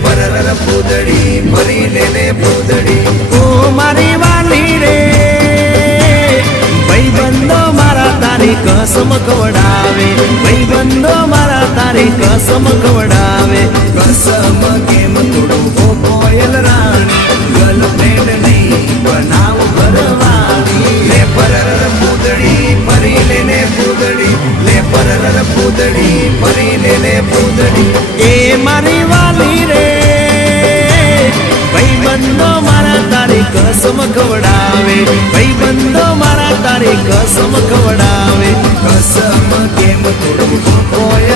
પરર પૂતળી ભરી લે પૂતળી ઓ મારી વાલી રે ભાઈબંધો મારા તારી કસમ ખવડાવે ભાઈબંધો મારા તારી કસમ ખવડાવે કસમ કેમ તોડું ઓ કોયલ રાણી ગર્લફ્રેન્ડ નહીં બનાવ ઘરવાળી લે પરર પૂતળી ભરી લે પૂતળી લે પરર પૂતળી ભરી લે પૂતળી એ મારી વાલી રે ભાઈબંધો મારા તારી કસમ ખવડાવે ભાઈબંધો મારા તારી કસમ ખવડાવે કસમ કેમ તોડું ઓ કોયલ